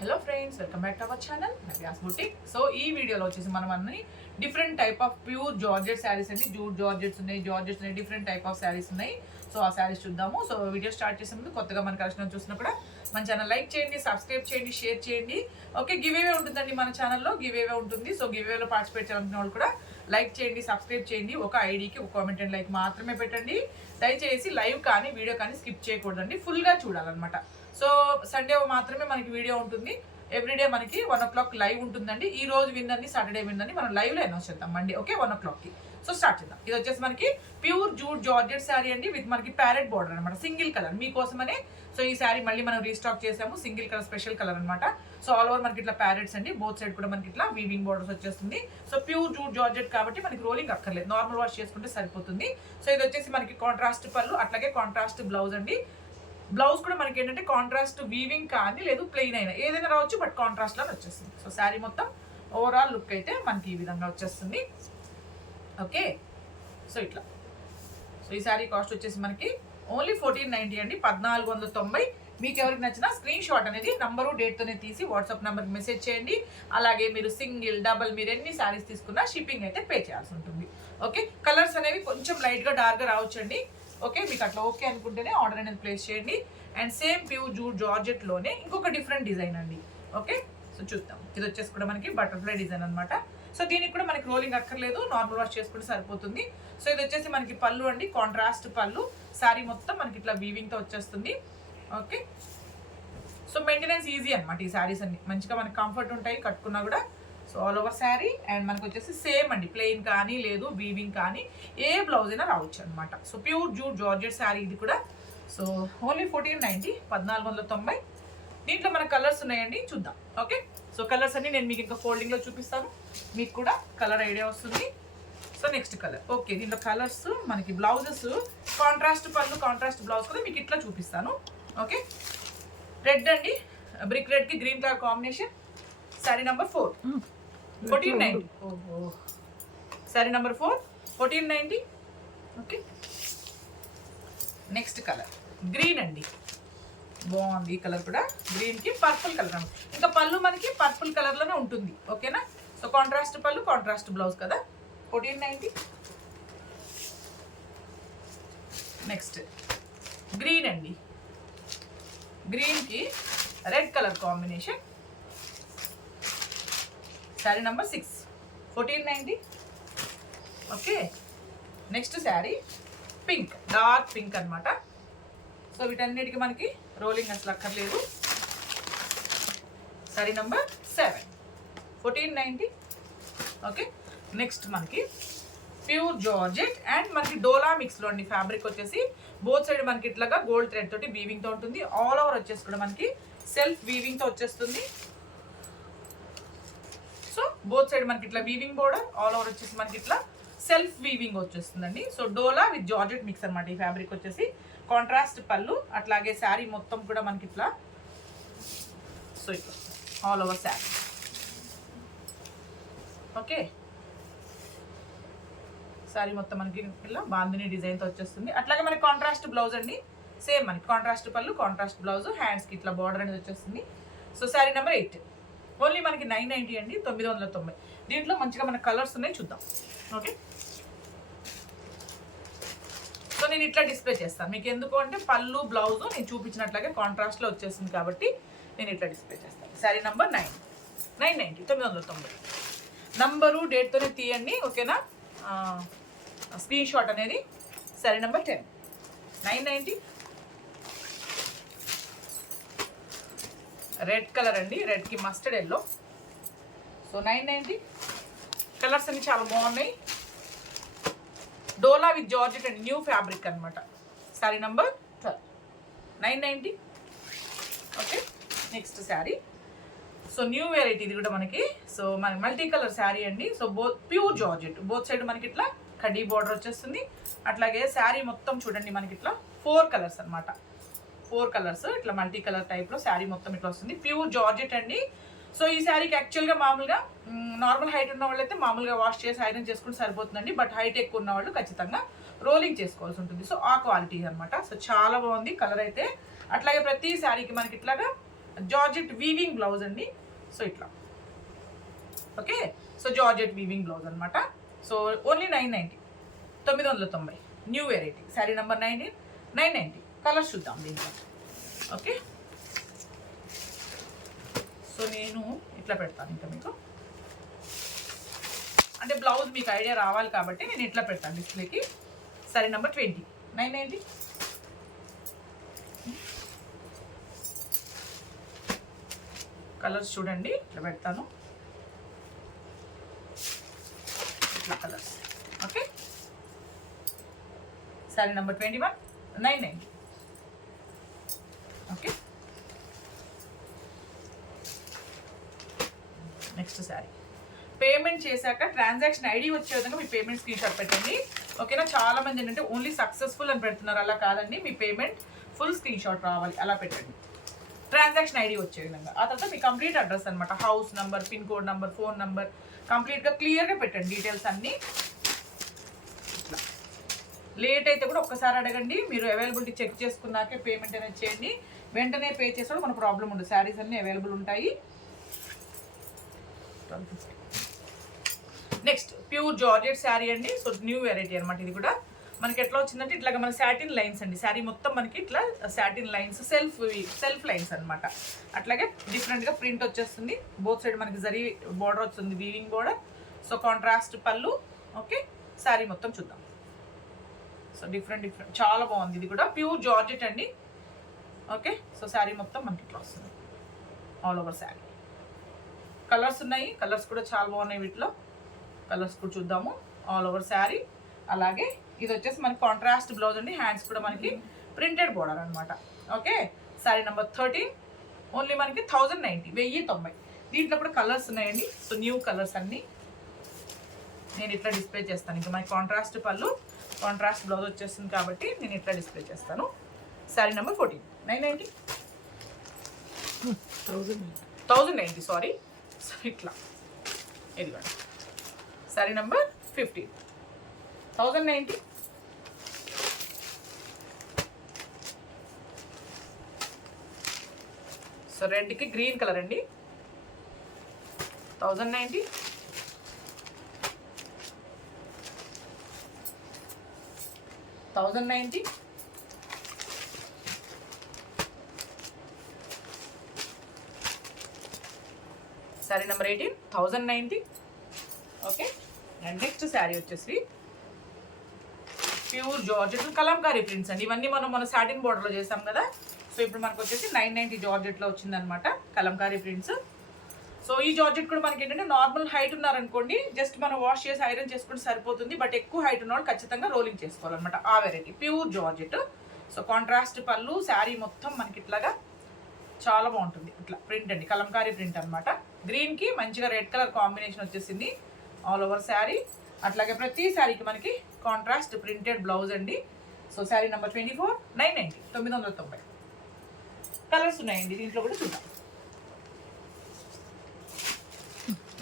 Hello friends, welcome back to our channel Navya's boutique. So ఈ వీడియోలో వచ్చేసి మనం అన్ని different type of pure georgette saris అండి. జూట్ జార్జెట్స్ ఉన్నాయి, జార్జెట్స్ ఉన్నాయి, డిఫరెంట్ టైప్ ఆఫ్ శారీస్ ఉన్నాయి. సో ఆ శారీస్ చూద్దాము. సో వీడియో స్టార్ట్ చేసే ముందు కొత్తగా మన కలెక్షన్ చూసినా కూడా మన ఛానల్ లైక్ చేయండి, సబ్స్క్రైబ్ చేయండి, షేర్ చేయండి. ఓకే, గివేవే ఉంటుందండి మన ఛానల్లో, గివేవే ఉంటుంది. సో గివేవేలో పార్టిసిపేట్ చేయాలనుకున్న వాళ్ళు కూడా లైక్ చేయండి, సబ్స్క్రైబ్ చేయండి. ఒక ఐడికి ఒక కామెంట్ అండ్ లైక్ మాత్రమే పెట్టండి. దయచేసి లైవ్ కానీ వీడియో కానీ స్కిప్ చేయకూడదండి, ఫుల్గా చూడాలన్నమాట. సో సండే మాత్రమే మనకి వీడియో ఉంటుంది. ఎవ్రీడే మనకి 1 o'clock లైవ్ ఉంటుందండి. ఈ రోజు విందండి, సాటర్డే విందండి, మనం లైవ్లో అనౌన్స్ చేద్దాం మండే. ఓకే, 1 o'clockకి. సో స్టార్ట్ చేద్దాం. ఇది వచ్చేసి మనకి ప్యూర్ జూట్ జార్జెట్ శారీ అండి, విత్ మనకి ప్యారెట్ బార్డర్ అనమాట, సింగిల్ కలర్ మీకోసమనే. సో ఈ శారీ మళ్ళీ మనం రీస్టాక్ చేసాము, సింగిల్ కలర్ స్పెషల్ కలర్ అనమాట. సో ఆల్ ఓవర్ మనకి ఇట్లా ప్యారెట్స్ అండి, బోత్ సైడ్ కూడా మనకి ఇట్లా వీవింగ్ బార్డర్స్ వచ్చేస్తుంది. సో ప్యూర్ జూట్ జార్జెట్ కాబట్టి మనకి రోలింగ్ అక్కర్లేదు, నార్మల్ వాష్ చేసుకుంటే సరిపోతుంది. సో ఇది వచ్చేసి మనకి కాంట్రాస్ట్ పళ్ళు, అట్లాగే కాంట్రాస్ట్ బ్లౌజ్ అండి. బ్లౌజ్ కూడా మనకి ఏంటంటే కాంట్రాస్ట్ వీవింగ్ కానీ లేదు ప్లెయిన్ అయినా ఏదైనా రావచ్చు, బట్ కాంట్రాస్ట్ లాగా వచ్చేస్తుంది. సో శారీ మొత్తం ఓవరాల్ లుక్ అయితే మనకి ఈ విధంగా వచ్చేస్తుంది. ఓకే, సో ఇట్లా. సో ఈ శారీ కాస్ట్ వచ్చేసి మనకి ఓన్లీ 1490 అండి, 1490. మీకు ఎవరికి నచ్చినా స్క్రీన్ షాట్ అనేది నంబరు డేట్తోనే తీసి వాట్సాప్ నెంబర్కి మెసేజ్ చేయండి. అలాగే మీరు సింగిల్ డబల్ మీరు ఎన్ని శారీస్ తీసుకున్నా షిప్పింగ్ అయితే పే చేయాల్సి ఉంటుంది. ఓకే, కలర్స్ అనేవి కొంచెం లైట్గా డార్క్గా రావచ్చండి. ఓకే, మీకు అట్లా ఓకే అనుకుంటేనే ఆర్డర్ అనేది ప్లేస్ చేయండి. అండ్ సేమ్ ప్యూర్ జూట్ జార్జెట్లోనే ఇంకొక డిఫరెంట్ డిజైన్ అండి. ఓకే, సో చూద్దాం. ఇది వచ్చేసి కూడా మనకి బటర్ఫ్లై డిజైన్ అనమాట. సో దీనికి కూడా మనకి రోలింగ్ అక్కర్లేదు, నార్మల్ వాష్ చేసుకుంటే సరిపోతుంది. సో ఇది వచ్చేసి మనకి పళ్ళు అండి, కాంట్రాస్ట్ పళ్ళు. శారీ మొత్తం మనకి ఇట్లా వీవింగ్తో వచ్చేస్తుంది. ఓకే, సో మెయింటెనెన్స్ ఈజీ అనమాట. ఈ శారీస్ అన్ని మంచిగా మనకి కంఫర్ట్ ఉంటాయి కట్టుకున్నా కూడా. So all over sari. And మనకు వచ్చేసి సేమ్ అండి, ప్లెయిన్ కానీ లేదు వీవింగ్ కానీ ఏ బ్లౌజ్ అయినా రావచ్చు అనమాట. So pure jute georgette sari ఇది కూడా. So only 1490, 1490. దీంట్లో మన కలర్స్ ఉన్నాయండి, చూద్దాం. ఓకే, సో కలర్స్ అన్ని నేను మీకు ఇంకా ఫోల్డింగ్లో చూపిస్తాను, మీకు కూడా కలర్ ఐడియా వస్తుంది. So next color. ఓకే, దీంట్లో కలర్స్ మనకి బ్లౌజెస్ కాంట్రాస్ట్ పళ్ళు, కాంట్రాస్ట్ బ్లౌజ్ కూడా మీకు ఇట్లా చూపిస్తాను. ఓకే, రెడ్ అండి, బ్రిక్ రెడ్కి green color combination. Sari number 4, 1490. ఓహో, sari number 4, 1490. Okay, next color green అండి, బాగుంది ఈ కలర్ కూడా. గ్రీన్కి పర్పుల్ కలర్, ఇంకా పళ్ళు మనకి పర్పుల్ కలర్లోనే ఉంటుంది. ఓకేనా, సో కాంట్రాస్ట్ పళ్ళు, కాంట్రాస్ట్ బ్లౌజ్ కదా, 1490. నెక్స్ట్ గ్రీన్ అండి, గ్రీన్కి red colour combination. Sari number 6, 1490. Okay, next sari pink, dark pink అనమాట. సో వీటన్నిటికీ మనకి రోలింగ్ అసలు అక్కర్లేదు. శారీ నెంబర్ 7, 1490. ఓకే, నెక్స్ట్ మనకి ప్యూర్ జార్జెట్ అండ్ మనకి డోలా మిక్స్లో అండి. ఫ్యాబ్రిక్ వచ్చేసి బోత్ సైడ్ మనకి ఇట్లాగా గోల్డ్ థ్రెడ్ తోటి వీవింగ్తో ఉంటుంది. ఆల్ ఓవర్ వచ్చేసి కూడా మనకి సెల్ఫ్ వీవింగ్తో వచ్చేస్తుంది. సో బోత్ సైడ్ మనకి ఇట్లా వీవింగ్ బోర్డర్, ఆల్ ఓవర్ వచ్చేసి మనకి ఇట్లా సెల్ఫ్ వీవింగ్ వచ్చేస్తుందండి. So dola with georgette mix అనమాట ఈ ఫ్యాబ్రిక్ వచ్చేసి. కాంట్రాస్ట్ పళ్ళు, అట్లాగే శారీ మొత్తం కూడా మనకి ఇట్లా. సో ఇట్లా all over sari. Okay, sari మొత్తం మనకి ఇలా బాందిని డిజైన్తో వచ్చేస్తుంది. అట్లాగే మనకి కాంట్రాస్ట్ బ్లౌజ్ అండి, సేమ్ మనకి కాంట్రాస్ట్ పళ్ళు, కాంట్రాస్ట్ బ్లౌజ్, హ్యాండ్స్కి ఇట్లా బార్డర్ అనేది వచ్చేస్తుంది. సో శారీ నెంబర్ 8, ఓన్లీ మనకి 990 అండి, 990. దీంట్లో మంచిగా మనకి కలర్స్ ఉన్నాయి, చూద్దాం. ఓకే, సో నేను ఇట్లా డిస్ప్లే చేస్తాను మీకు, ఎందుకు అంటే పళ్ళు బ్లౌజ్ నేను చూపించినట్లాగే కాంట్రాస్ట్లో వచ్చేస్తుంది కాబట్టి నేను ఇట్లా డిస్ప్లే చేస్తాను. శారీ నెంబర్ 9, 990, 990. నంబరు డేట్తోనే తీయండి, ఓకేనా, స్క్రీన్ షాట్ అనేది. శారీ నెంబర్ 10, 990. రెడ్ కలర్ అండి, రెడ్కి మస్టర్డ్ ఎల్లో. సో 990. కలర్స్ అన్ని చాలా బాగున్నాయి. డోలా with georgette and new fabric అనమాట. Sari number 12, 990. Okay, next sari. So new variety ఇది కూడా మనకి. సో మన మల్టీ కలర్ శారీ అండి. So pure georgette, both side మనకి ఇట్లా కడ్డీ బార్డర్ వచ్చేస్తుంది. అట్లాగే శారీ మొత్తం చూడండి మనకి ఇట్లా 4 కలర్స్ అనమాట, 4 కలర్స్ ఇట్లా మల్టీ కలర్ టైప్లో శారీ మొత్తం ఇట్లా వస్తుంది. ప్యూర్ జార్జెట్ అండి. సో ఈ శారీకి యాక్చువల్గా మామూలుగా నార్మల్ హైట్ ఉన్న వాళ్ళు అయితే మామూలుగా వాష్ చేసి ఐరన్ చేసుకుంటే సరిపోతుందండి. బట్ హైట్ ఎక్కువ ఉన్న వాళ్ళు ఖచ్చితంగా రోలింగ్ చేసుకోవాల్సి ఉంటుంది. సో ఆ క్వాలిటీ అనమాట. సో చాలా బాగుంది కలర్ అయితే. అట్లాగే ప్రతి శారీకి మనకి ఇట్లాగా జార్జెట్ వీవింగ్ బ్లౌజ్ అండి. సో ఇట్లా okay. So georgette weaving blouse అనమాట. So only 990, 990 new variety. Sari number 19, 990. Colors చూద్దాం దీంట్లో. ఓకే, సో నేను ఇట్లా పెడతాను. ఇంకా మీకు అంటే బ్లౌజ్ మీకు ఐడియా రావాలి కాబట్టి నేను ఇట్లా పెడతాను డిస్ప్లేకి. శారీ నెంబర్ 20, 990. కలర్స్ చూడండి, ఇట్లా పెడతాను. ఇట్లా colours. Okay, sari number 21, 990. Okay, next sari. Payment చేశాక ట్రాన్సాక్షన్ ఐడి వచ్చే విధంగా మీ పేమెంట్ స్క్రీన్ షాట్ పెట్టండి. ఓకేనా. చాలా మంది ఏంటంటే ఓన్లీ సక్సెస్ఫుల్ అని పెడుతున్నారు. అలా కాదండి, మీ పేమెంట్ ఫుల్ స్క్రీన్ షాట్ రావాలి. అలా పెట్టండి, ట్రాన్సాక్షన్ ఐడి వచ్చే విధంగా. ఆ తర్వాత మీ కంప్లీట్ అడ్రస్ అనమాట, house number, pin code number, phone number కంప్లీట్గా క్లియర్గా పెట్టండి, డీటెయిల్స్ అన్నీ. ఇట్లా లేట్ అయితే కూడా ఒక్కసారి అడగండి. మీరు అవైలబిలిటీ చెక్ చేసుకున్నాకే పేమెంట్ అనేది చేయండి. వెంటనే పే చేసినప్పుడు మన ప్రాబ్లం ఉండదు. శారీస్ అన్నీ అవైలబుల్ ఉంటాయి. నెక్స్ట్ ప్యూర్ జార్జెట్ శారీ అండి. సో న్యూ వెరైటీ అనమాట. ఇది కూడా మనకి ఎట్లా వచ్చిందంటే ఇట్లాగా మన సాటిన్ లైన్స్ అండి. శారీ మొత్తం మనకి ఇట్లా సాటిన్ లైన్స్, సెల్ఫ్ లైన్స్ అనమాట. అట్లాగే డిఫరెంట్గా ప్రింట్ వచ్చేస్తుంది. బోత్ సైడ్ మనకి జరీ బోర్డర్ వస్తుంది, వీవింగ్ బోర్డర్. సో కాంట్రాస్ట్ పళ్ళు. ఓకే, శారీ మొత్తం చూద్దాం. సో డిఫరెంట్ చాలా బాగుంది. ఇది కూడా ప్యూర్ జార్జెట్ అండి. ఓకే, సో శారీ మొత్తం మనకి ఇట్లా వస్తుంది, ఆల్ ఓవర్ శారీ. కలర్స్ ఉన్నాయి, కలర్స్ కూడా చాలా బాగున్నాయి. వీటిలో కలర్స్ కూడా చూద్దాము. All over sari. అలాగే ఇది వచ్చేసి మనకి కాంట్రాస్ట్ బ్లౌజ్ అండి. హ్యాండ్స్ కూడా మనకి ప్రింటెడ్ బోర్డర్ అనమాట. ఓకే, శారీ నెంబర్ 13, ఓన్లీ మనకి 1090, 1090. దీంట్లో కూడా కలర్స్ ఉన్నాయండి. సో న్యూ కలర్స్ అన్నీ నేను ఇట్లా డిస్ప్లే చేస్తాను. ఇంకా మనకి కాంట్రాస్ట్ పళ్ళు, కాంట్రాస్ట్ బ్లౌజ్ వచ్చేస్తుంది కాబట్టి నేను ఇట్లా డిస్ప్లే చేస్తాను. Sari number 14, 990, 1090 sorry. సో ఇట్లా ఇదిగోండి. శారీ నెంబర్ 15, 1090. సో రెడ్కి గ్రీన్ కలర్ అండి, 1090. Sari number 18, 1090. Okay, and next sari వచ్చేసి ప్యూర్ జార్జెట్ కలంకారీ ప్రింట్స్ అండి. ఇవన్నీ మనం సాటిన్ బోర్డర్లో చేసాం కదా. సో ఇప్పుడు మనకు వచ్చేసి 990 జార్జెట్లో వచ్చిందనమాట కలంకారీ ప్రింట్స్. సో ఈ జార్జెట్ కూడా మనకి ఏంటంటే నార్మల్ హైట్ ఉన్నారనుకోండి, జస్ట్ మనం వాష్ చేసి ఐరన్ చేసుకుంటే సరిపోతుంది. బట్ ఎక్కువ హైట్ ఉన్న వాళ్ళు ఖచ్చితంగా రోలింగ్ చేసుకోవాలన్నమాట. ఆ variety pure georgette. So contrast పళ్ళు, శారీ మొత్తం మనకి ఇట్లాగా చాలా బాగుంటుంది. ఇట్లా ప్రింట్ అండి, కలంకారీ ప్రింట్ అనమాట. గ్రీన్కి మంచిగా రెడ్ కలర్ కాంబినేషన్ వచ్చేసింది ఆల్ ఓవర్ శారీ. అట్లాగే ప్రతి శారీకి మనకి కాంట్రాస్ట్ ప్రింటెడ్ బ్లౌజ్ అండి. So sari number 24, 990, 990. కలర్స్ ఉన్నాయండి దీంట్లో కూడా చూద్దాం.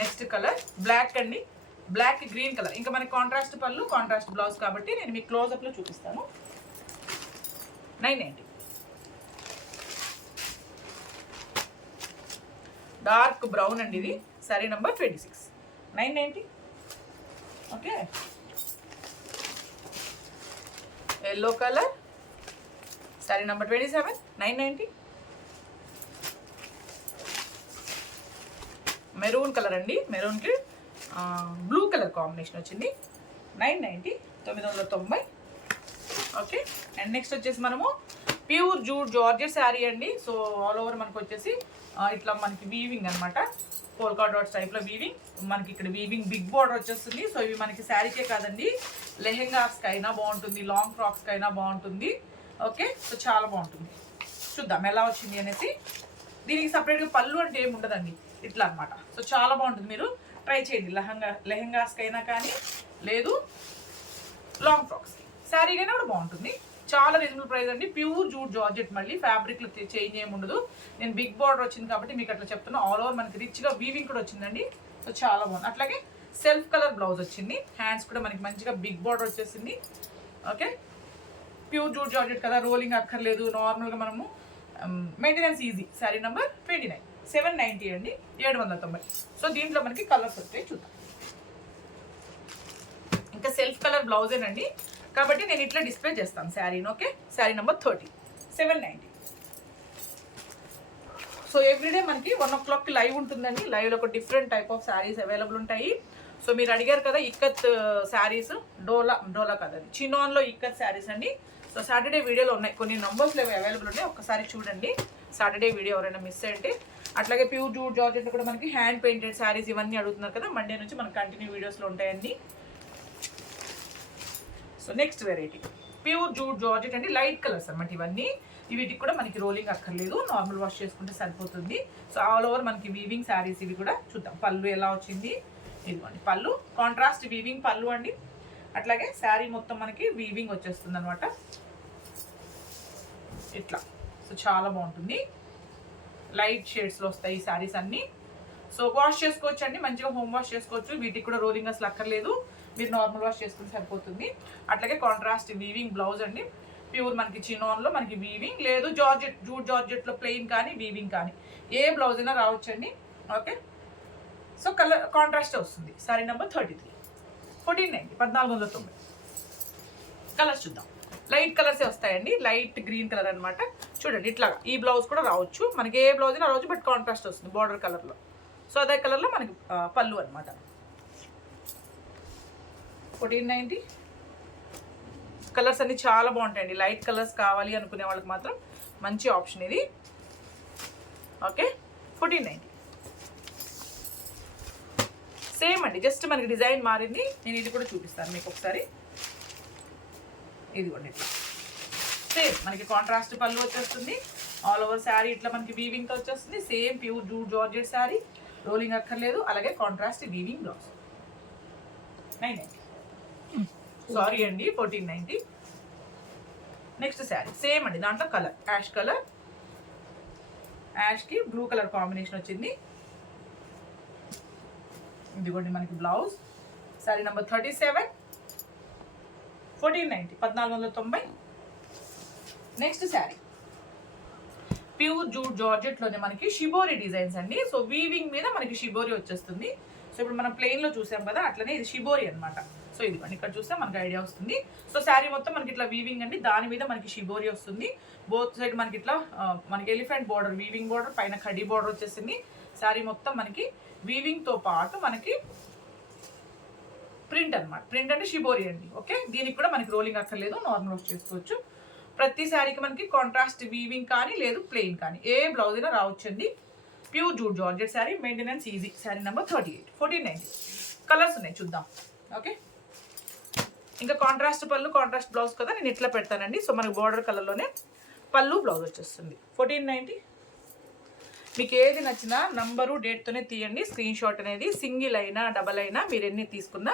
నెక్స్ట్ కలర్ బ్లాక్ అండి, బ్లాక్ గ్రీన్ కలర్. ఇంకా మనకి కాంట్రాస్ట్ పళ్ళు, కాంట్రాస్ట్ బ్లౌజ్ కాబట్టి నేను మీకు క్లోజప్లో చూపిస్తాను. 990. డార్క్ బ్రౌన్ అండి ఇది. Sari number 26, 990. Okay, yellow colour. Sari number 27, 990. Maroon colour అండి, మెరూన్కి బ్లూ కలర్ కాంబినేషన్ వచ్చింది. 990, 990. ఓకే, అండ్ నెక్స్ట్ వచ్చేసి మనము ప్యూర్ జార్జెట్ శారీ అండి. సో ఆల్ ఓవర్ మనకు వచ్చేసి ఇట్లా మనకి వీవింగ్ అనమాట, పోల్కా డాట్స్ టైప్లో వీవింగ్. మనకి ఇక్కడ వీవింగ్ బిగ్ బోర్డర్ వచ్చేస్తుంది. సో ఇవి మనకి శారీకే కాదండి, లెహెంగాస్కి అయినా బాగుంటుంది, లాంగ్ ఫ్రాక్స్కి అయినా బాగుంటుంది. ఓకే, సో చాలా బాగుంటుంది. చూద్దాం ఎలా వచ్చింది అనేసి. దీనికి సపరేట్గా పళ్ళు అంటే ఏమి ఉండదండి, ఇట్లా అనమాట. సో చాలా బాగుంటుంది, మీరు ట్రై చేయండి. లెహెంగాస్కి అయినా కానీ, లేదు లాంగ్ ఫ్రాక్స్కి, శారీకైనా కూడా బాగుంటుంది. చాలా రీజనబుల్ ప్రైస్ అండి. ప్యూర్ జార్జెట్, మళ్ళీ ఫ్యాబ్రిక్లో చేంజ్ ఏమి ఉండదు. నేను బిగ్ బార్డర్ వచ్చింది కాబట్టి మీకు అట్లా చెప్తున్నా. ఆల్ ఓవర్ మనకి రిచ్గా వీవింగ్ కూడా వచ్చిందండి. సో చాలా బాగుంది. అట్లాగే సెల్ఫ్ కలర్ బ్లౌజ్ వచ్చింది. హ్యాండ్స్ కూడా మనకి మంచిగా బిగ్ బార్డర్ వచ్చేసింది. ఓకే, ప్యూర్ జార్జెట్ కదా, రోలింగ్ అక్కర్లేదు. నార్మల్గా మనము మెయింటెనెన్స్ ఈజీ శారీ నెంబర్ 29, 790 అండి, 790. సో దీంట్లో మనకి కలర్స్ వస్తాయి, చూద్దాం. ఇంకా సెల్ఫ్ కలర్ బ్లౌజేనండి, కాబట్టి నేను ఇట్లా డిస్ప్లే చేస్తాను శారీని. Okay, sari number 30, 790. So everyday మనకి 1 o'clock లైవ్ ఉంటుందండి. లైవ్లో ఒక different type of saris available ఉంటాయి. సో మీరు అడిగారు కదా ఇక్కత్ శారీస్, డోలా కదండి, చినోన్లో ఇక్కత్ శారీస్ అండి. సో సాటర్డే వీడియోలో ఉన్నాయి, కొన్ని నంబర్స్లో అవైలబుల్ ఉన్నాయి, ఒక్కసారి చూడండి సాటర్డే వీడియో ఎవరైనా మిస్ అంటే. అట్లాగే ప్యూర్ జూట్ జార్జెట్ కూడా మనకి హ్యాండ్ పెయింటెడ్ శారీస్ ఇవన్నీ అడుగుతున్నారు కదా, మండే నుంచి మనకి కంటిన్యూ వీడియోస్లో ఉంటాయండి. So next variety pure jute georgette అండి, లైట్ కలర్స్ అన్నమాట ఇవన్నీ. వీటికి కూడా మనకి రోలింగ్ అక్కర్లేదు, నార్మల్ వాష్ చేసుకుంటే సరిపోతుంది. సో ఆల్ ఓవర్ మనకి వీవింగ్ శారీస్ ఇవి కూడా చూద్దాం. పళ్ళు ఎలా వచ్చింది, ఇదిగోండి పళ్ళు, కాంట్రాస్ట్ వీవింగ్ పళ్ళు అండి. అట్లాగే శారీ మొత్తం మనకి వీవింగ్ వచ్చేస్తుంది అనమాట ఇట్లా. సో చాలా బాగుంటుంది, లైట్ షేడ్స్లో వస్తాయి ఈ శారీస్ అన్నీ. సో వాష్ చేసుకోవచ్చు అండి, మంచిగా హోమ్ వాష్ చేసుకోవచ్చు. వీటికి కూడా రోలింగ్ అసలు అక్కర్లేదు, మీరు నార్మల్ వాష్ చేసుకుంటే సరిపోతుంది. అట్లాగే కాంట్రాస్ట్ వీవింగ్ బ్లౌజ్ అండి, ప్యూర్ మనకి చినోన్లో మనకి వీవింగ్, లేదు జార్జెట్ జూట్ జార్జెట్లో ప్లెయిన్ కానీ వీవింగ్ కానీ ఏ బ్లౌజ్ అయినా రావచ్చండి. ఓకే, సో కలర్ కాంట్రాస్ట్ వస్తుంది. శారీ నెంబర్ 33, 1490, 1490. కలర్స్ చూద్దాం. లైట్ కలర్సే వస్తాయండి, లైట్ గ్రీన్ కలర్ అనమాట. చూడండి ఇట్లాగా ఈ బ్లౌజ్ కూడా రావచ్చు, మనకి ఏ బ్లౌజ్ అయినా రావచ్చు, బట్ కాంట్రాస్ట్ వస్తుంది బార్డర్ కలర్లో. సో అదే కలర్లో మనకి పళ్ళు అనమాట. 1490. కలర్స్ అన్ని చాలా బాగుంటాయండి, లైట్ కలర్స్ కావాలి అనుకునే వాళ్ళకి మాత్రం మంచి ఆప్షన్ ఇది. ఓకే, 1490. సేమ్ అండి, జస్ట్ మనకి డిజైన్ మారింది. నేను ఇది కూడా చూపిస్తాను మీకు ఒకసారి. ఇదిగోండి ఇట్లా సేమ్ మనకి కాంట్రాస్ట్ పళ్ళు వచ్చేస్తుంది, ఆల్ ఓవర్ శారీ ఇట్లా మనకి వీవింగ్తో వచ్చేస్తుంది. Same pure jute georgette sari, rolling అక్కర్లేదు. అలాగే కాంట్రాస్ట్ వీవింగ్ బ్లౌజ్. 990, సారీ అండి 1490. నెక్స్ట్ శారీ సేమ్ అండి, దాంట్లో కలర్ యాష్ కలర్, యాష్కి బ్లూ కలర్ కాంబినేషన్ వచ్చింది. ఇదిగోండి మనకి blouse. Sari number 37, 1490, 1490. Next sari pure jute జార్జెట్లోనే మనకి షిబోరి డిజైన్స్ అండి. సో వీవింగ్ మీద మనకి షిబోరి వచ్చేస్తుంది. సో ఇప్పుడు మనం ప్లెయిన్లో చూసాం కదా, అట్లనే ఇది షిబోరి అనమాట. సో ఇదిగోండి ఇక్కడ చూస్తే మనకి ఐడియా వస్తుంది. సో శారీ మొత్తం మనకి ఇట్లా వీవింగ్ అండి, దాని మీద మనకి షిబోరి వస్తుంది. బోత్ సైడ్ మనకి ఇట్లా మనకి ఎలిఫెంట్ బార్డర్, వీవింగ్ బార్డర్, పైన కడ్డీ బార్డర్ వచ్చేసింది. శారీ మొత్తం మనకి వీవింగ్తో పాటు మనకి ప్రింట్ అనమాట. ప్రింట్ అంటే షిబోరి అండి. ఓకే, దీనికి కూడా మనకి రోలింగ్ అక్కర్లేదు, నార్మల్ వాష్ చేసుకోవచ్చు. ప్రతి శారీకి మనకి కాంట్రాస్ట్ వీవింగ్ కానీ లేదు ప్లెయిన్ కానీ ఏ బ్లౌజ్ అయినా రావచ్చండి. Pure jute georgette sari, maintenance easy. Sari number 38, 1490. Colors ఉన్నాయి చూద్దాం. ఓకే, ఇంకా కాంట్రాస్ట్ పళ్ళు, కాంట్రాస్ట్ బ్లౌజ్ కదా, నేను ఇట్లా పెడతానండి. సో మనకి బార్డర్ కలర్లోనే పళ్ళు బ్లౌజ్ వచ్చేస్తుంది. 1490. మీకు ఏది నచ్చినా నంబరు డేట్తోనే తీయండి స్క్రీన్ షాట్ అనేది. సింగిల్ అయినా డబల్ అయినా మీరు ఎన్ని తీసుకున్నా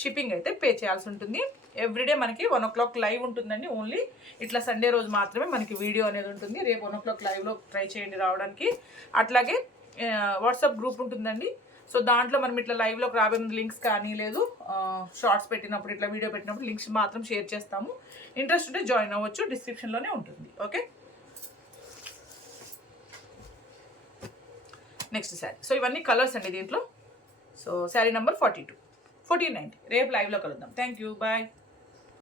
షిప్పింగ్ అయితే పే చేయాల్సి ఉంటుంది. ఎవ్రీడే మనకి 1 o'clock లైవ్ ఉంటుందండి. ఓన్లీ ఇట్లా సండే రోజు మాత్రమే మనకి వీడియో అనేది ఉంటుంది. రేపు 1 o'clock లైవ్లో ట్రై చేయండి రావడానికి. అట్లాగే వాట్సాప్ గ్రూప్ ఉంటుందండి. సో దాంట్లో మనం ఇట్లా లైవ్లోకి రాబోయే ముందు లింక్స్ కానీ లేదు షార్ట్స్ పెట్టినప్పుడు ఇట్లా వీడియో పెట్టినప్పుడు లింక్స్ మాత్రం షేర్ చేస్తాము. ఇంట్రెస్ట్ ఉంటే జాయిన్ అవ్వచ్చు, డిస్క్రిప్షన్లోనే ఉంటుంది. Okay, next sari. సో ఇవన్నీ కలర్స్ అండి దీంట్లో. So sari number 42, 1490. రేపు లైవ్లో కలుద్దాం. Thank you, bye.